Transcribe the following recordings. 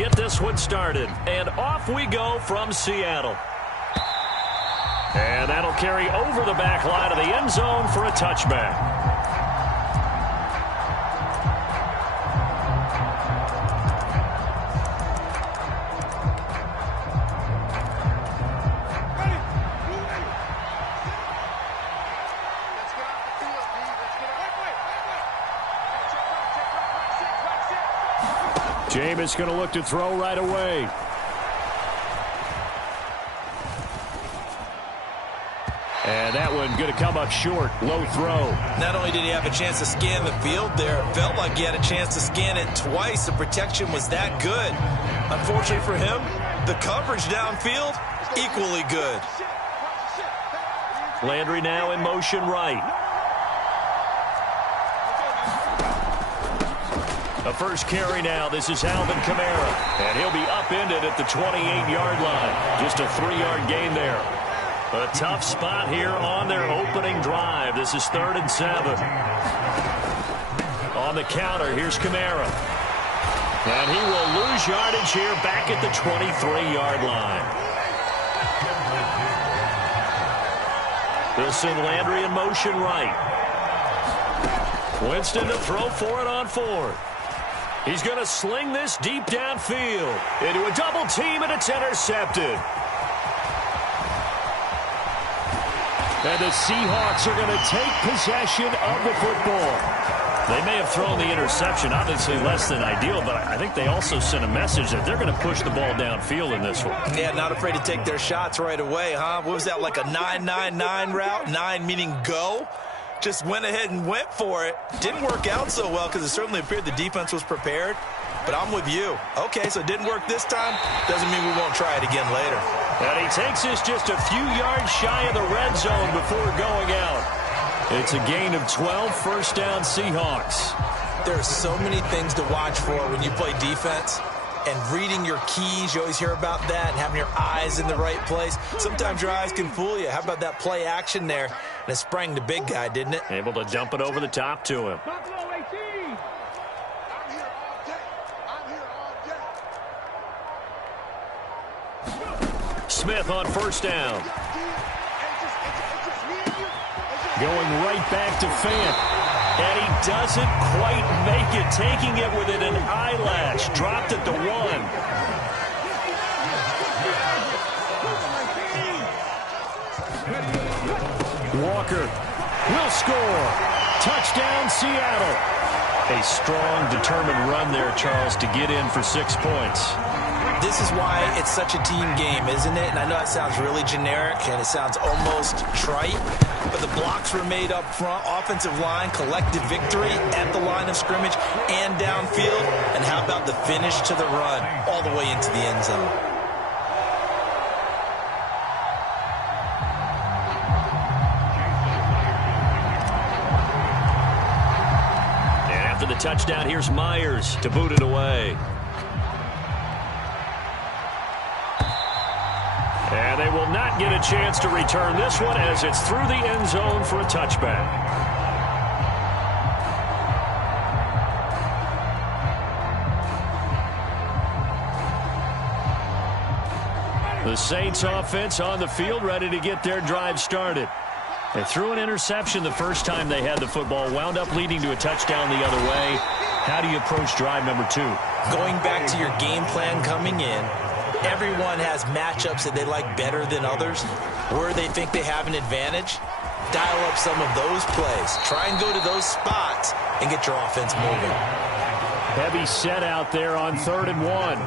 get this one started. And off we go from Seattle. And that'll carry over the back line of the end zone for a touchback. Jameis going to look to throw right away. And that one going to come up short. Low throw. Not only did he have a chance to scan the field there, it felt like he had a chance to scan it twice. The protection was that good. Unfortunately for him, the coverage downfield, equally good. Landry now in motion right. A first carry now. This is Alvin Kamara. And he'll be upended at the 28-yard line. Just a 3-yard gain there. A tough spot here on their opening drive. This is 3rd and 7. On the counter, here's Kamara. And he will lose yardage here back at the 23-yard line. They'll send Landry in motion right. Winston to throw for it on 4th. He's going to sling this deep downfield into a double team, and it's intercepted. And the Seahawks are going to take possession of the football. They may have thrown the interception, obviously less than ideal, but I think they also sent a message that they're going to push the ball downfield in this one. Yeah, not afraid to take their shots right away, huh? What was that, like a 9-9-9 route? 9 meaning go? Just went ahead and went for it. Didn't work out so well because it certainly appeared the defense was prepared. But I'm with you. Okay, so it didn't work this time. Doesn't mean we won't try it again later. And he takes us just a few yards shy of the red zone before going out. It's a gain of 12, first down Seahawks. There are so many things to watch for when you play defense. And reading your keys, you always hear about that, and having your eyes in the right place. Sometimes your eyes can fool you. How about that play action there? And it sprang the big guy, didn't it? Able to dump it over the top to him. Smith on first down. Going right back to Fant. And he doesn't quite make it, taking it within an eyelash. Dropped at the 1. Walker will score. Touchdown, Seattle. A strong, determined run there, Charles, to get in for 6 points. This is why it's such a team game, isn't it? And I know it sounds really generic and it sounds almost trite, but the blocks were made up front, offensive line, collective victory at the line of scrimmage and downfield. And how about the finish to the run all the way into the end zone? And after the touchdown, here's Myers to boot it away. And they will not get a chance to return this one as it's through the end zone for a touchback. The Saints offense on the field, ready to get their drive started. They threw an interception the first time they had the football, wound up leading to a touchdown the other way. How do you approach drive number 2? Going back to your game plan coming in, everyone has matchups that they like better than others, where they think they have an advantage. Dial up some of those plays. Try and go to those spots and get your offense moving. Heavy set out there on 3rd and 1.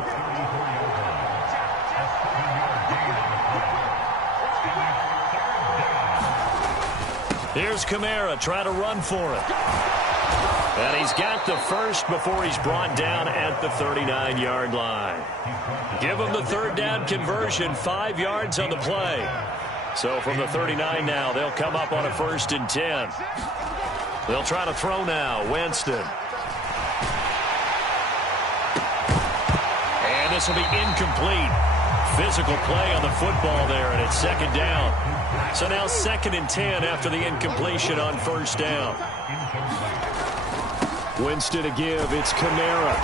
Here's Kamara trying to run for it. And he's got the first before he's brought down at the 39-yard line. Give him the 3rd down conversion, 5 yards on the play. So from the 39 now, they'll come up on a 1st and 10. They'll try to throw now. Winston. And this will be incomplete. Physical play on the football there, and it's 2nd down. So now 2nd and 10 after the incompletion on 1st down. Winston to give. It's Kamara.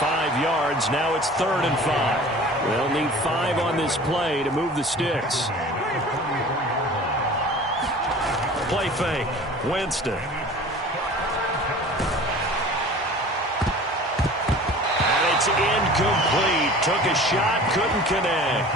5 yards. Now it's 3rd and 5. They'll need 5 on this play to move the sticks. Play fake. Winston. And it's incomplete. Took a shot, couldn't connect.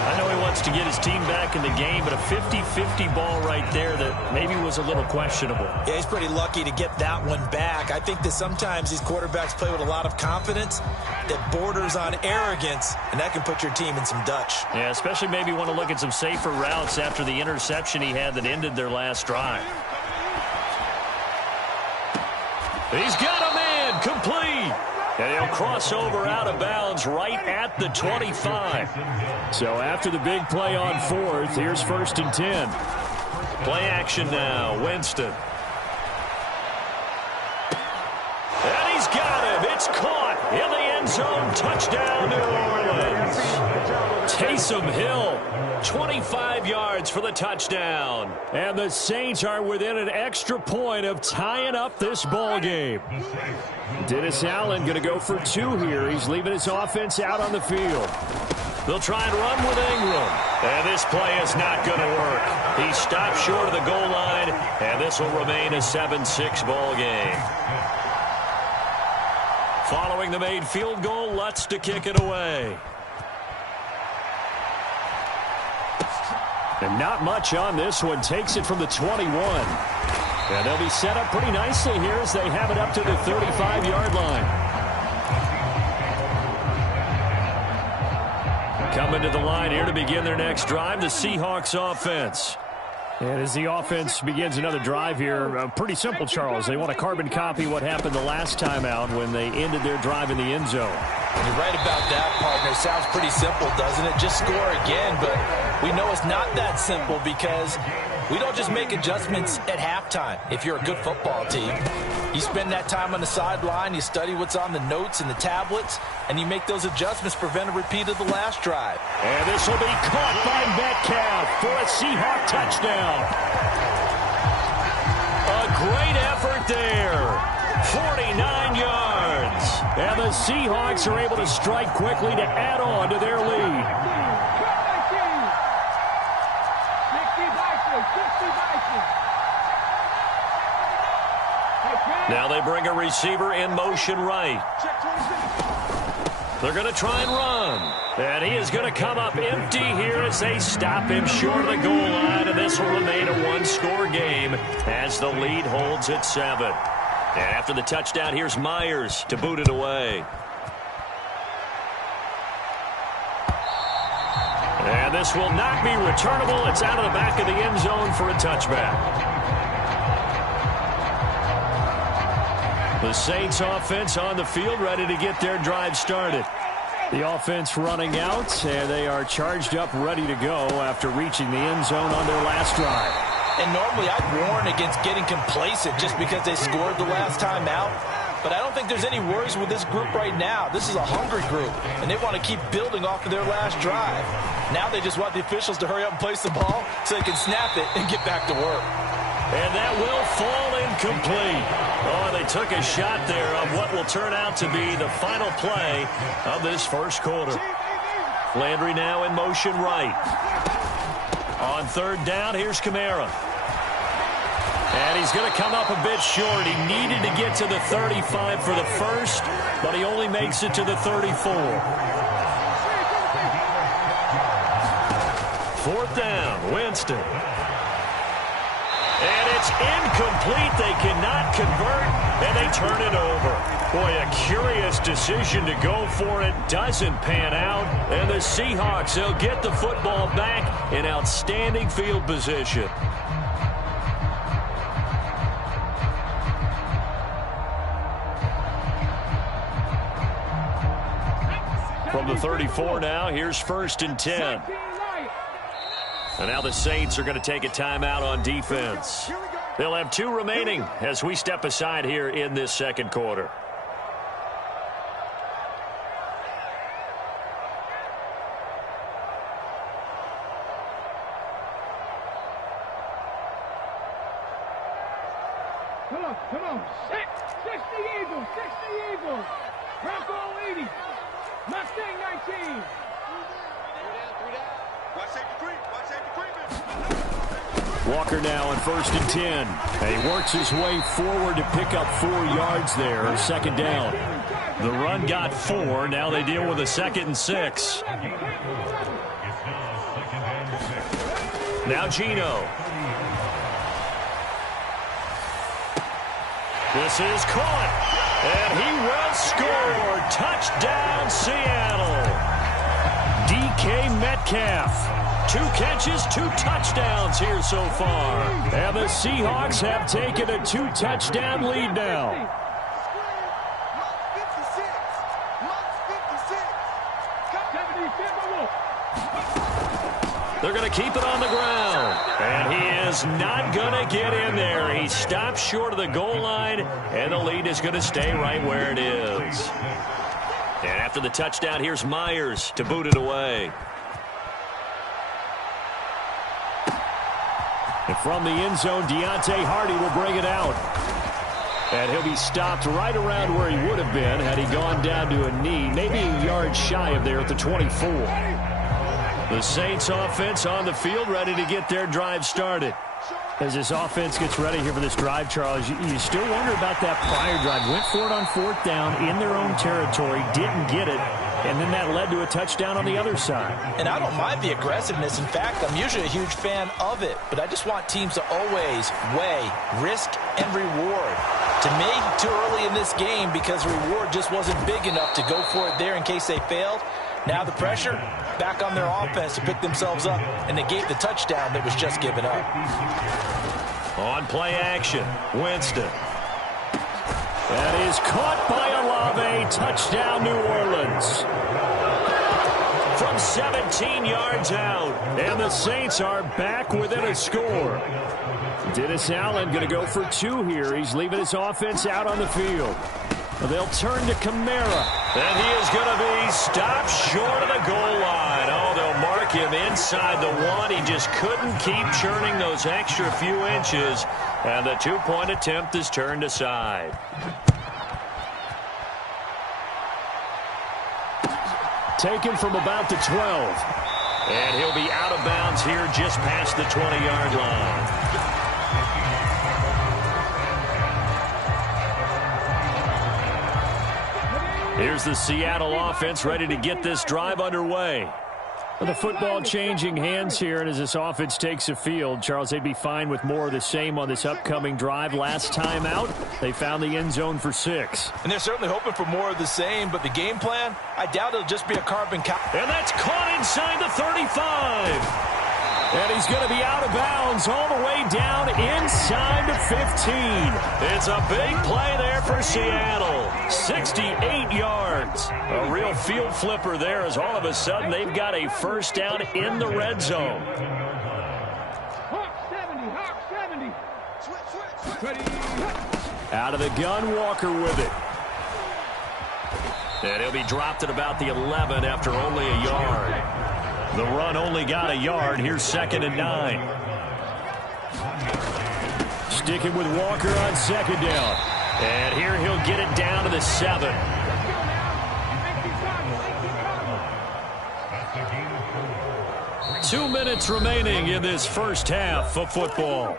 I know he wants to get his team back in the game, but a 50-50 ball right there that maybe was a little questionable. Yeah, he's pretty lucky to get that one back. I think that sometimes these quarterbacks play with a lot of confidence that borders on arrogance, and that can put your team in some Dutch. Yeah, especially maybe want to look at some safer routes after the interception he had that ended their last drive. He's got a man, complete. And he'll cross over out of bounds right at the 25. So after the big play on 4th, here's 1st and 10. Play action now, Winston. And he's got him. It's caught in the end zone. Touchdown, New Orleans. Taysom Hill, 25 yards for the touchdown. And the Saints are within an extra point of tying up this ball game. Dennis Allen going to go for 2 here. He's leaving his offense out on the field. They'll try and run with Ingram. And this play is not going to work. He stopped short of the goal line, and this will remain a 7-6 ball game. Following the made field goal, Lutz to kick it away. And not much on this one. Takes it from the 21. And they'll be set up pretty nicely here as they have it up to the 35-yard line. Coming to the line here to begin their next drive, the Seahawks offense. And as the offense begins another drive here, pretty simple, Charles. They want to carbon copy what happened the last time out when they ended their drive in the end zone. You're right about that, partner. Sounds pretty simple, doesn't it? Just score again, but we know it's not that simple because we don't just make adjustments at halftime. If you're a good football team, you spend that time on the sideline, you study what's on the notes and the tablets, and you make those adjustments, prevent a repeat of the last drive. And this will be caught by Metcalf for a Seahawk touchdown. A great effort there. 49 yards. And the Seahawks are able to strike quickly to add on to their lead. Now they bring a receiver in motion right. They're going to try and run. And he is going to come up empty here as they stop him short of the goal line. And this will remain a one-score game as the lead holds at 7. And after the touchdown, here's Myers to boot it away. And this will not be returnable. It's out of the back of the end zone for a touchback. The Saints offense on the field ready to get their drive started. The offense running out, and they are charged up ready to go after reaching the end zone on their last drive. And normally I'd warn against getting complacent just because they scored the last time out. But I don't think there's any worries with this group right now. This is a hungry group, and they want to keep building off of their last drive. Now they just want the officials to hurry up and place the ball so they can snap it and get back to work. And that will fall incomplete. Oh, they took a shot there on what will turn out to be the final play of this first quarter. Landry now in motion right. On 3rd down, here's Kamara. And he's going to come up a bit short. He needed to get to the 35 for the first, but he only makes it to the 34. 4th down, Winston. And it's incomplete. They cannot convert, and they turn it over. Boy, a curious decision to go for it. Doesn't pan out. And the Seahawks, they'll get the football back in outstanding field position. From the 34 now, here's 1st and 10. And now the Saints are going to take a timeout on defense. They'll have 2 remaining as we step aside here in this second quarter. Come on. 6 the Eagles. Walker now on 1st and 10. And he works his way forward to pick up 4 yards there. 2nd down. The run got 4. Now they deal with a 2nd and 6. Now Geno. This is caught. And he will score. Touchdown, Seattle. DK Metcalf. 2 catches, 2 touchdowns here so far. And the Seahawks have taken a 2-touchdown lead now. They're going to keep it on the ground. And he is not going to get in there. He stops short of the goal line, and the lead is going to stay right where it is. And after the touchdown, here's Myers to boot it away. And from the end zone, Deontay Hardy will bring it out. And he'll be stopped right around where he would have been had he gone down to a knee, maybe a yard shy of there at the 24. The Saints offense on the field, ready to get their drive started. As this offense gets ready here for this drive, Charles, you still wonder about that prior drive. Went for it on 4th down in their own territory, didn't get it, and then that led to a touchdown on the other side. And I don't mind the aggressiveness. In fact, I'm usually a huge fan of it, but I just want teams to always weigh risk and reward. To me, too early in this game because reward just wasn't big enough to go for it there in case they failed. Now the pressure back on their offense to pick themselves up, and they gave the touchdown that was just given up. On play action, Winston. That is caught by Olave. Touchdown, New Orleans. From 17 yards out, and the Saints are back within a score. Dennis Allen going to go for 2 here. He's leaving his offense out on the field. They'll turn to Kamara. And he is going to be stopped short of the goal line. Oh, they'll mark him inside the 1. He just couldn't keep churning those extra few inches. And the 2-point attempt is turned aside. Taken from about the 12. And he'll be out of bounds here just past the 20-yard line. Here's the Seattle offense ready to get this drive underway. The football changing hands here, and as this offense takes the field, Charles, they'd be fine with more of the same on this upcoming drive. Last time out, they found the end zone for 6. And they're certainly hoping for more of the same, but the game plan, I doubt it'll just be a carbon copy. And that's caught inside the 35. And he's going to be out of bounds all the way down inside the 15. It's a big play there for Seattle. 68 yards. A real field flipper there as all of a sudden they've got a first down in the red zone. Out of the gun, Walker with it. And he'll be dropped at about the 11 after only a yard. The run only got a yard. Here's 2nd and 9. Sticking with Walker on 2nd down. And here he'll get it down to the 7. Two minutes remaining in this first half of football.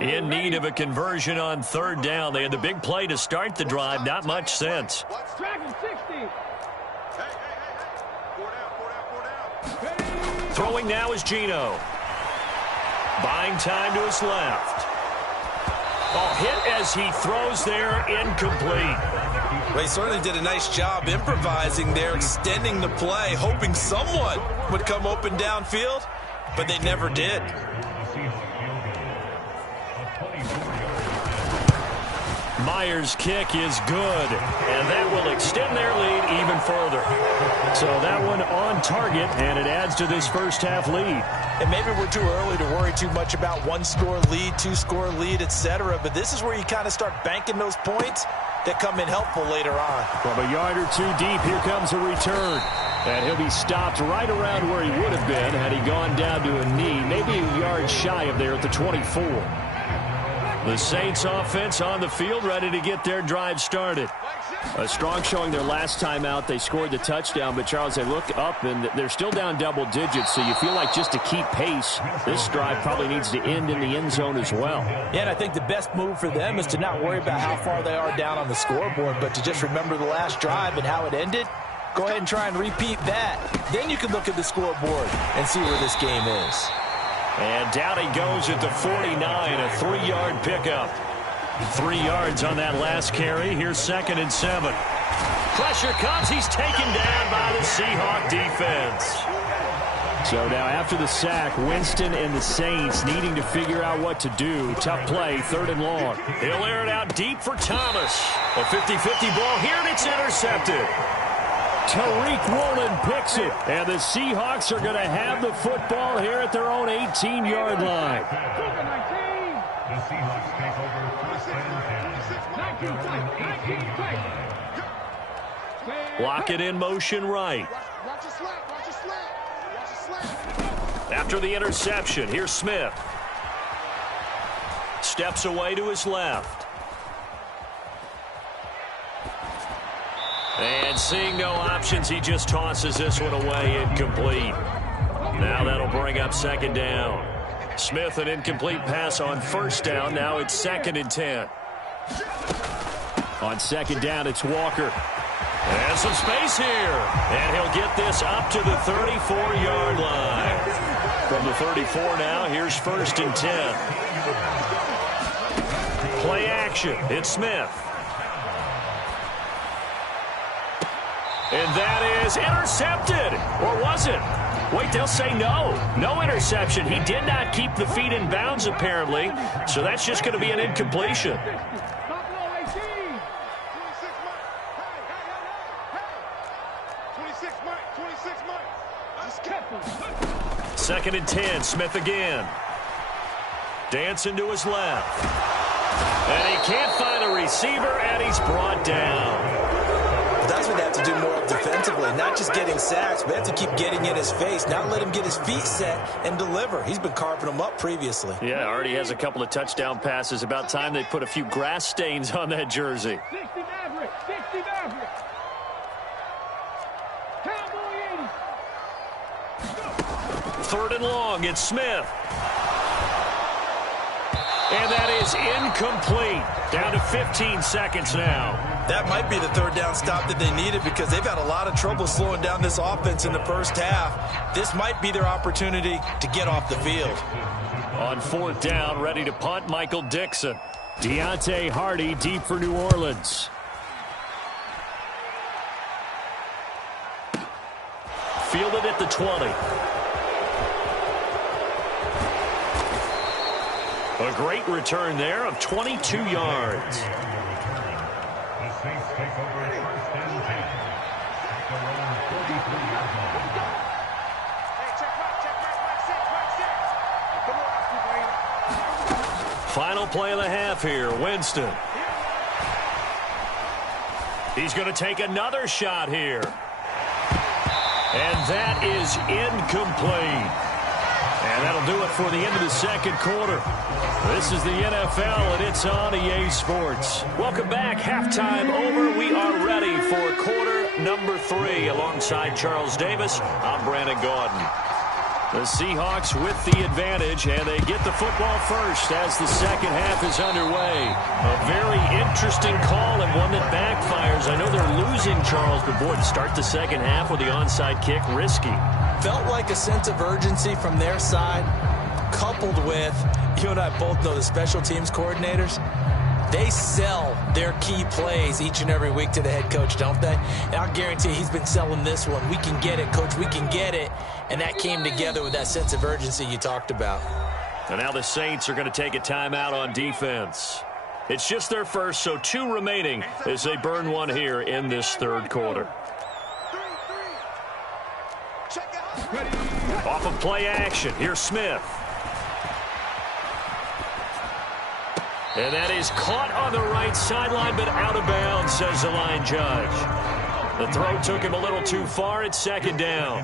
In need of a conversion on 3rd down. They had the big play to start the drive. Not much sense. Throwing now is Geno. Buying time to his left. Hit as he throws there, incomplete. Well, he certainly did a nice job improvising there, extending the play, hoping someone would come open downfield, but they never did. Myers' kick is good, and that will extend their lead even further. So that one on target, and it adds to this first half lead. And maybe we're too early to worry too much about 1-score lead, 2-score lead, etc. But this is where you kind of start banking those points that come in helpful later on. From a yard or 2 deep, here comes a return. And he'll be stopped right around where he would have been had he gone down to a knee, maybe a yard shy of there at the 24. The Saints offense on the field, ready to get their drive started. A strong showing their last time out. They scored the touchdown, but Charles, they look up and they're still down double digits, so you feel like just to keep pace, this drive probably needs to end in the end zone as well. Yeah, and I think the best move for them is to not worry about how far they are down on the scoreboard, but to just remember the last drive and how it ended. Go ahead and try and repeat that. Then you can look at the scoreboard and see where this game is. And down he goes at the 49, a 3-yard pickup. 3 yards on that last carry. Here's 2nd and 7. Pressure comes. He's taken down by the Seahawk defense. So now after the sack, Winston and the Saints needing to figure out what to do. Tough play, 3rd and long. He'll air it out deep for Thomas. A 50-50 ball here, and it's intercepted. Tariq Woolen picks it, and the Seahawks are going to have the football here at their own 18-yard line. The Seahawks take over first and 10. Block it in motion right. After the interception, here's Smith. Steps away to his left. And seeing no options, he just tosses this one away, incomplete. Now that'll bring up 2nd down. Smith, an incomplete pass on 1st down. Now it's 2nd and 10. On 2nd down, it's Walker. And some space here. And he'll get this up to the 34-yard line. From the 34 now, here's 1st and 10. Play action. It's Smith. And that is intercepted. Or was it? Wait, they'll say no. No interception. He did not keep the feet in bounds, apparently. So that's just going to be an incompletion. 2nd and 10. Smith again. Dancing to his left. And he can't find a receiver, and he's brought down. That's what they have to do more of defensively, not just getting sacks, but they have to keep getting in his face, not let him get his feet set and deliver. He's been carving them up previously. Yeah, already has a couple of touchdown passes. About time they put a few grass stains on that jersey. 60 Maverick, 60 Maverick. Cowboy 3rd and long, it's Smith. And that is incomplete. Down to 15 seconds now. That might be the 3rd down stop that they needed because they've had a lot of trouble slowing down this offense in the first half. This might be their opportunity to get off the field. On 4th down, ready to punt, Michael Dixon. Deontay Hardy deep for New Orleans. Fielded at the 20. A great return there of 22 yards. The Saints take over first and 10. Their own 43-yard line. Final play of the half here, Winston. He's going to take another shot here. And that is incomplete. And that'll do it for the end of the 2nd quarter. This is the NFL, and it's on EA Sports. Welcome back. Halftime over. We are ready for quarter number 3. Alongside Charles Davis, I'm Brandon Gaudin. The Seahawks with the advantage, and they get the football first as the 2nd half is underway. A very interesting call and one that backfires. I know they're losing, Charles, but boy, to start the 2nd half with the onside kick, risky. Felt like a sense of urgency from their side, coupled with, you and I both know the special teams coordinators, they sell their key plays each and every week to the head coach, don't they? And I'll guarantee he's been selling this one. We can get it, coach, we can get it. And that came together with that sense of urgency you talked about. And now the Saints are going to take a timeout on defense. It's just their first, so 2 remaining as they burn one here in this 3rd quarter. Off of play action, here's Smith. And that is caught on the right sideline, but out of bounds, says the line judge. The throw took him a little too far. It's 2nd down.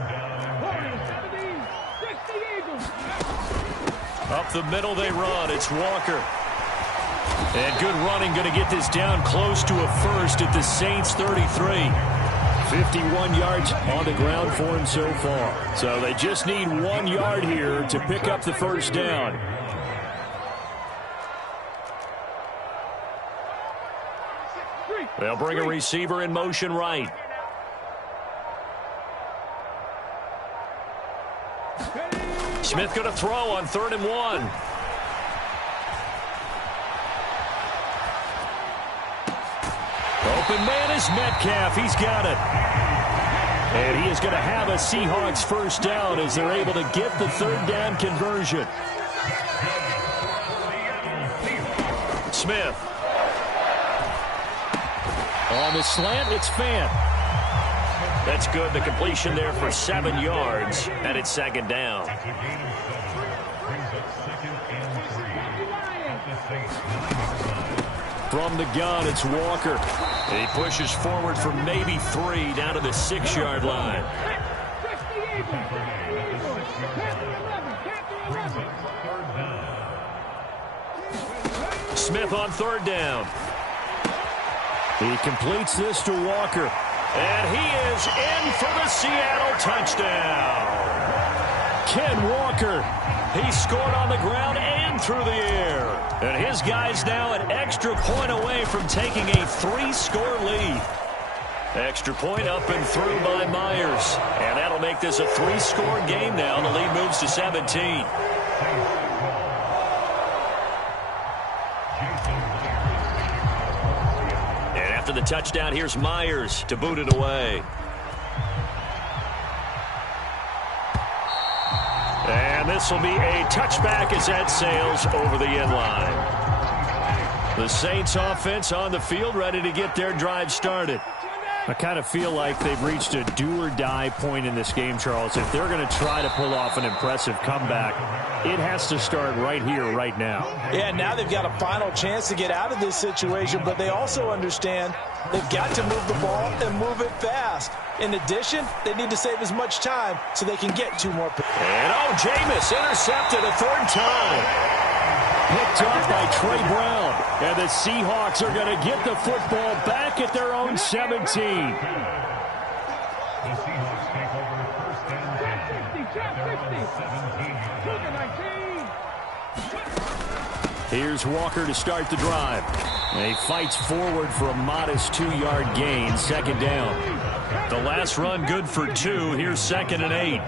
Up the middle they run. It's Walker. And good running, going to get this down close to a first at the Saints 33. 51 yards on the ground for him so far. So they just need 1 yard here to pick up the first down. They'll bring a receiver in motion right. Smith going to throw on 3rd and 1. Open man is Metcalf. He's got it. And he is going to have a Seahawks first down as they're able to get the 3rd down conversion. Smith. On the slant, it's Fant. That's good. The completion there for 7 yards, and it's 2nd down. From the gun, it's Walker. He pushes forward for maybe 3 down to the 6-yard line. Smith on 3rd down. He completes this to Walker. And he is in for the Seattle touchdown. Ken Walker. He scored on the ground and through the air. And his guy's now an extra point away from taking a 3-score lead. Extra point up and through by Myers. And that'll make this a 3-score game now. The lead moves to 17. And after the touchdown, here's Myers to boot it away. And this will be a touchback as that sails over the end line. The Saints offense on the field ready to get their drive started. I kind of feel like they've reached a do-or-die point in this game, Charles. If they're going to try to pull off an impressive comeback, it has to start right here, right now. Yeah, now they've got a final chance to get out of this situation, but they also understand they've got to move the ball and move it fast. In addition, they need to save as much time so they can get 2 more points. And Jameis intercepted a 3rd time. Picked up by Trey Brown. And the Seahawks are going to get the football back at their own 17. The Seahawks take over 1st and 10 at their own 17. Here's Walker to start the drive. And he fights forward for a modest 2-yard gain. 2nd down. The last run good for 2. Here's 2nd and 8.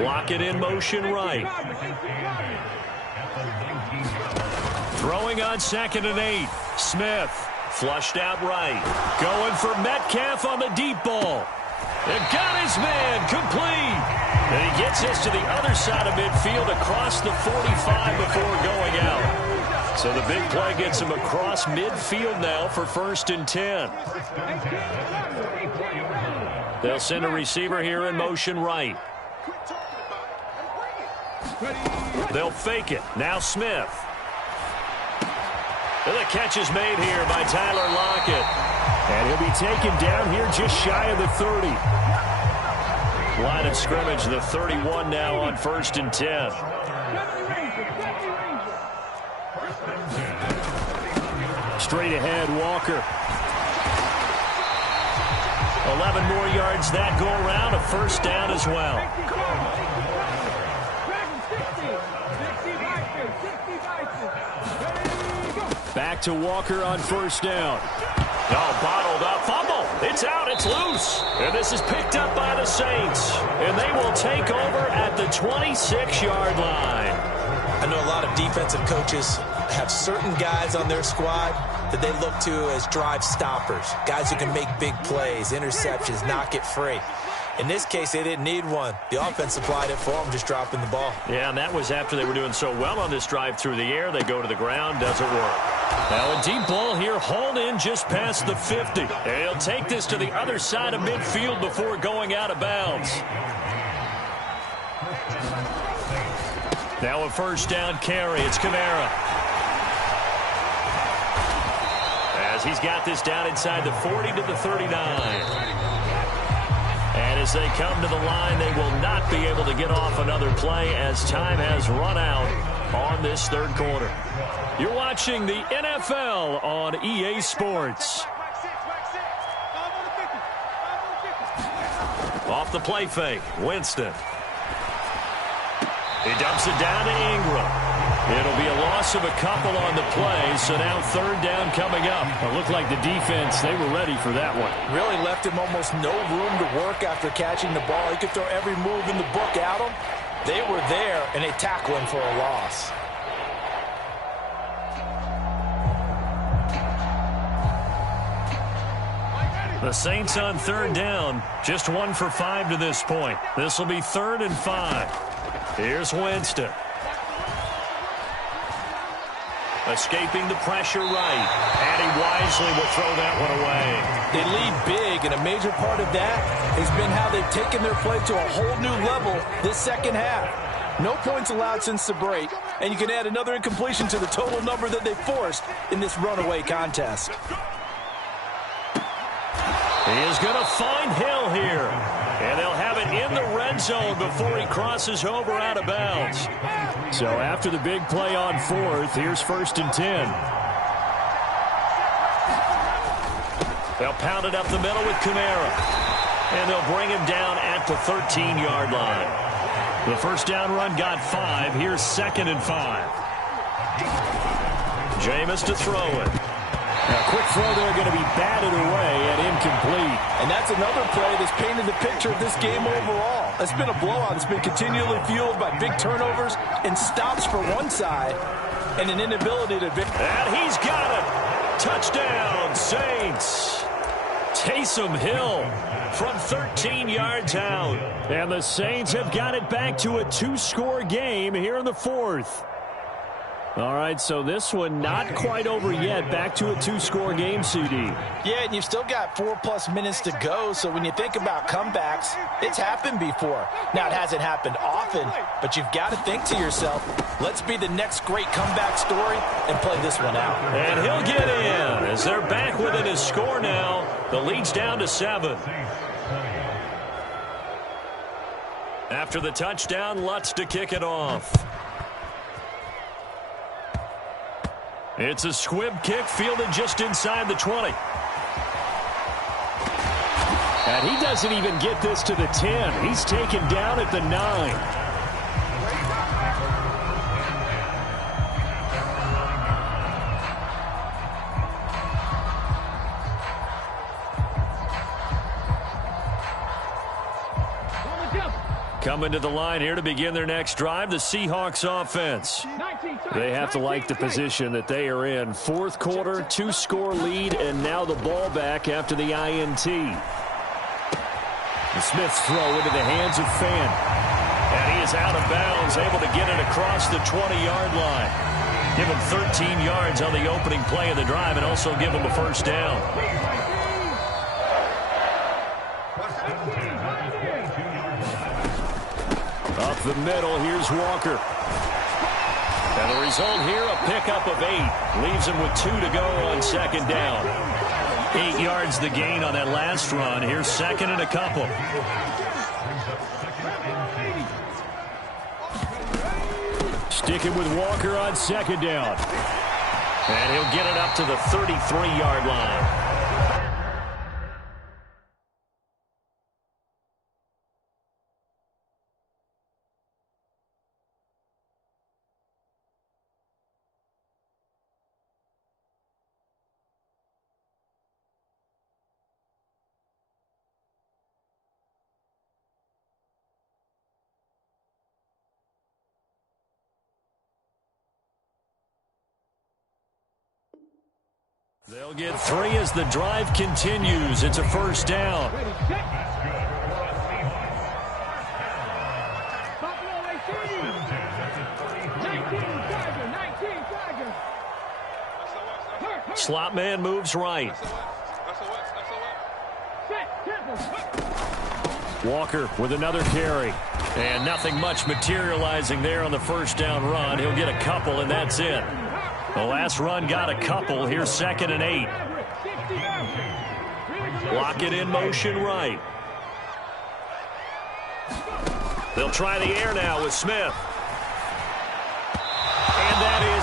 Block it in motion right. Throwing on 2nd and 8. Smith flushed out right. Going for Metcalf on the deep ball. And got his man complete. And he gets this to the other side of midfield across the 45 before going out. So the big play gets him across midfield now for 1st and 10. They'll send a receiver here in motion right. They'll fake it. Now Smith. And the catch is made here by Tyler Lockett. And he'll be taken down here just shy of the 30. Line of scrimmage, the 31 now on 1st and 10. Straight ahead, Walker. 11 more yards that go around, a 1st down as well. Back to Walker on 1st down. Oh, bottled up. Fumble. It's out. It's loose. And this is picked up by the Saints. And they will take over at the 26-yard line. I know a lot of defensive coaches have certain guys on their squad that they look to as drive stoppers. Guys who can make big plays, interceptions, knock it free. In this case, they didn't need one. The offense supplied it for them, just dropping the ball. Yeah, and that was after they were doing so well on this drive through the air. They go to the ground, doesn't work. Now a deep ball here, hauled in just past the 50. And he'll take this to the other side of midfield before going out of bounds. Now a 1st down carry. It's Kamara. As he's got this down inside the 40 to the 39. And as they come to the line, they will not be able to get off another play as time has run out on this third quarter. You're watching the NFL on EA Sports. Off the play fake, Winston. He dumps it down to Ingram. It'll be a loss of a couple on the play, so now third down coming up. It looked like the defense, they were ready for that one. Really left him almost no room to work after catching the ball. He could throw every move in the book at him. They were there, and they tackle him for a loss. The Saints on third down, just 1 for 5 to this point. This will be 3rd and 5. Here's Winston. Escaping the pressure right. And he wisely will throw that one away. They lead big, and a major part of that has been how they've taken their play to a whole new level this second half. No points allowed since the break, and you can add another incompletion to the total number that they forced in this runaway contest. He is going to find Hill here. And they'll have it in the red zone before he crosses over out of bounds. So after the big play on 4th, here's 1st and 10. They'll pound it up the middle with Kamara. And they'll bring him down at the 13-yard line. The first down run got 5. Here's 2nd and 5. Jameis to throw it. A quick throw there, going to be batted away and incomplete. And that's another play that's painted the picture of this game overall. It's been a blowout. It's been continually fueled by big turnovers and stops for one side and an inability to... And he's got it. Touchdown, Saints. Taysom Hill from 13 yards out. And the Saints have got it back to a 2-score game here in the 4th. All right, so this one not quite over yet. Back to a 2-score game, CD. Yeah, and you've still got 4+ minutes to go, so when you think about comebacks, it's happened before. Now, it hasn't happened often, but you've got to think to yourself, let's be the next great comeback story and play this one out. And he'll get in as they're back within his score now. The lead's down to 7. After the touchdown, Lutz to kick it off. It's a squib kick fielded just inside the 20. And he doesn't even get this to the 10. He's taken down at the 9. Coming to the line here to begin their next drive, the Seahawks offense. They have to like the position that they are in. 4th quarter, 2-score lead, and now the ball back after the INT. The Smith's throw into the hands of Fan. And he is out of bounds, able to get it across the 20-yard line. Give him 13 yards on the opening play of the drive and also give him a first down. Up the middle, here's Walker. And the result here, a pickup of 8. Leaves him with 2 to go on 2nd down. 8 yards the gain on that last run. Here's 2nd and a couple. Sticking with Walker on 2nd down. And he'll get it up to the 33-yard line. They'll get 3 as the drive continues. It's a first down. Slot man moves right. Walker with another carry. And nothing much materializing there on the first down run. He'll get a couple, and that's it. The last run got a couple. Here's 2nd and 8. Lock it in motion right. They'll try the air now with Smith.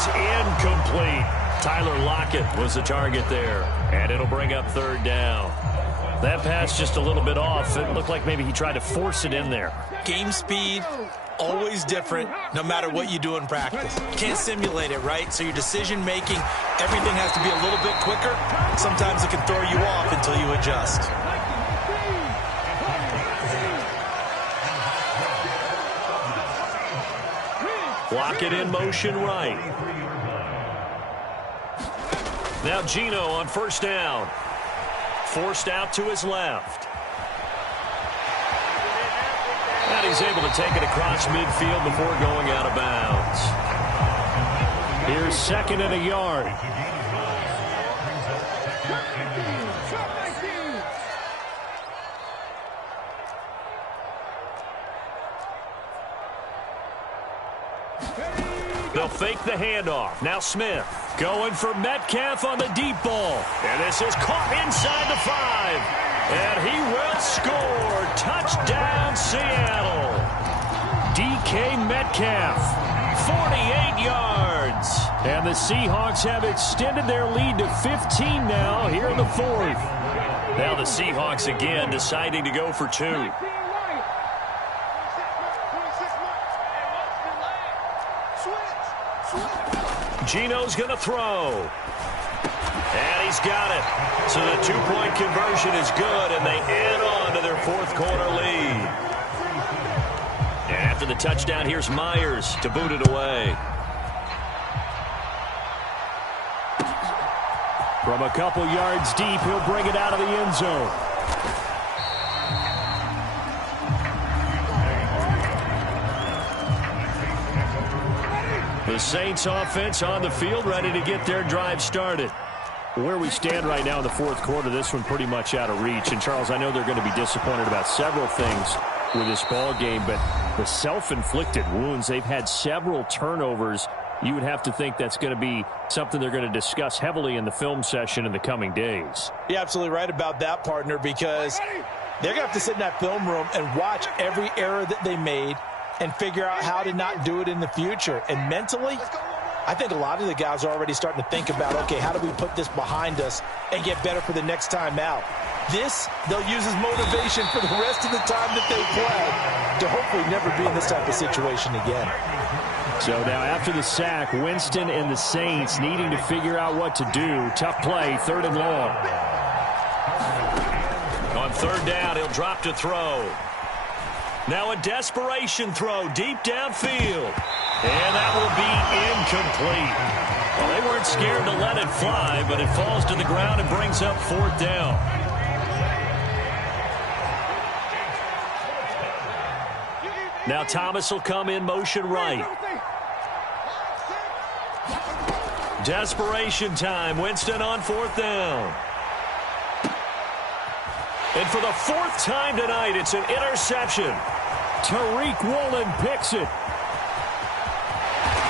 is incomplete. Tyler Lockett was the target there, and it'll bring up third down. That pass just a little bit off. It looked like maybe he tried to force it in there. Game speed, always different, no matter what you do in practice. Can't simulate it, right? So your decision-making, everything has to be a little bit quicker. Sometimes it can throw you off until you adjust. Lockett in motion right. Now Geno on first down. Forced out to his left. And he's able to take it across midfield before going out of bounds. Here's second and a yard. They'll fake the handoff. Now Smith going for Metcalf on the deep ball. And this is caught inside the 5. And he will score. Touchdown, Seattle. DK Metcalf, 48 yards. And the Seahawks have extended their lead to 15 now here in the 4th. Now the Seahawks again deciding to go for 2. Geno's going to throw. And he's got it. So the 2-point conversion is good, and they add on to their 4th quarter lead. And after the touchdown, here's Myers to boot it away. From a couple yards deep, he'll bring it out of the end zone. The Saints offense on the field, ready to get their drive started. Where we stand right now in the 4th quarter, this one pretty much out of reach. And, Charles, I know they're going to be disappointed about several things with this ball game, but the self-inflicted wounds, they've had several turnovers. You would have to think that's going to be something they're going to discuss heavily in the film session in the coming days. You're absolutely right about that, partner, because they're going to have to sit in that film room and watch every error that they made and figure out how to not do it in the future. And mentally, I think a lot of the guys are already starting to think about, okay, how do we put this behind us and get better for the next time out? This, they'll use as motivation for the rest of the time that they play to hopefully never be in this type of situation again. So now after the sack, Winston and the Saints needing to figure out what to do. Tough play, 3rd and long. On 3rd down, he'll drop to throw. Now a desperation throw deep downfield. And that will be incomplete. Well, they weren't scared to let it fly, but it falls to the ground and brings up 4th down. Now Thomas will come in motion right. Desperation time. Winston on 4th down. And for the 4th time tonight, it's an interception. Tariq Woolen picks it.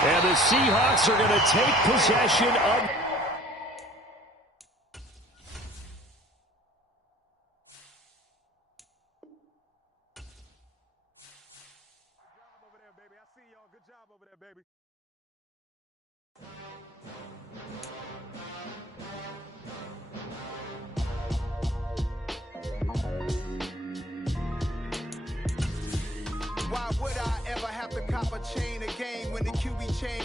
And the Seahawks are going to take possession of... Good job over there, baby. Why would I ever have to cop a chain again when the QB chain